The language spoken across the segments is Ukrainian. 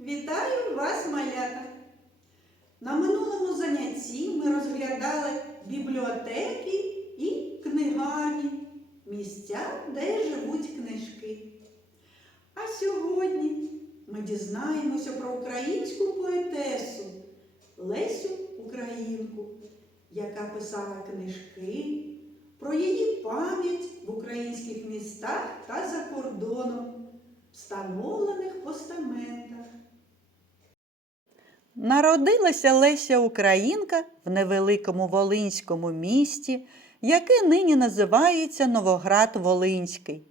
Вітаю вас, малята! На минулому занятті ми розглядали бібліотеки і книгарні, місця, де живуть книжки. А сьогодні ми дізнаємося про українську поетесу Лесю Українку, яка писала книжки про її пам'ять в українських містах та за кордоном, встановлених постаментах. Народилася Леся Українка в невеликому волинському місті, яке нині називається Новоград Волинський.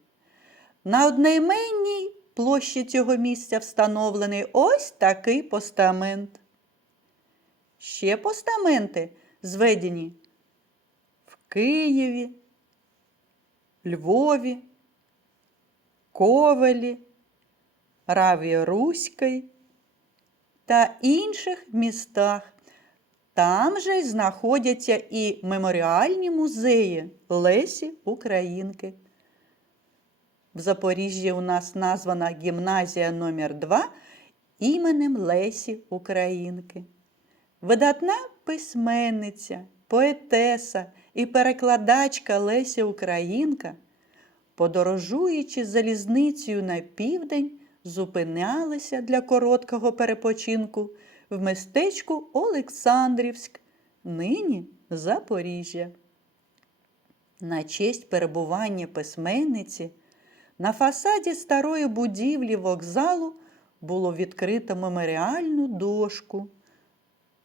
На одноіменній площі цього місця встановлений ось такий постамент. Ще постаменти зведені в Києві, Львові, Ковелі, Раві Руській та інших містах. Там же й знаходяться і меморіальні музеї Лесі Українки. В Запоріжжі у нас названа гімназія номер 2 іменем Лесі Українки. Видатна письменниця, поетеса і перекладачка Леся Українка, подорожуючи залізницею на південь, зупинялися для короткого перепочинку в містечку Олександрівськ, нині Запоріжжя. На честь перебування письменниці на фасаді старої будівлі вокзалу було відкрито меморіальну дошку.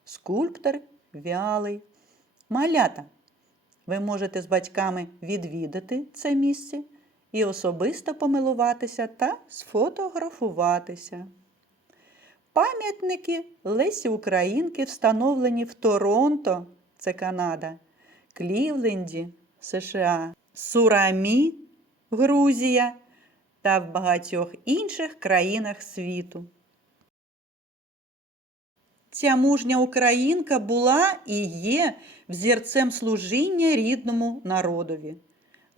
Скульптор вялий. Малята. Ви можете з батьками відвідати це місце і особисто помилуватися та сфотографуватися. Пам'ятники Лесі Українки встановлені в Торонто, це Канада, Клівленді, США, Сурамі, Грузія та в багатьох інших країнах світу. Ця мужня українка була і є взірцем служіння рідному народові.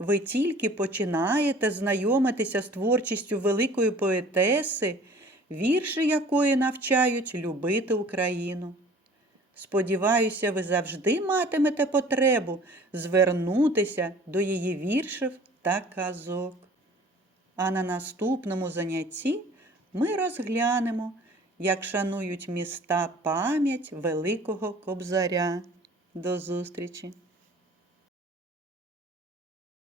Ви тільки починаєте знайомитися з творчістю великої поетеси, вірші якої навчають любити Україну. Сподіваюся, ви завжди матимете потребу звернутися до її віршів та казок. А на наступному занятті ми розглянемо, як шанують міста пам'ять Великого Кобзаря. До зустрічі!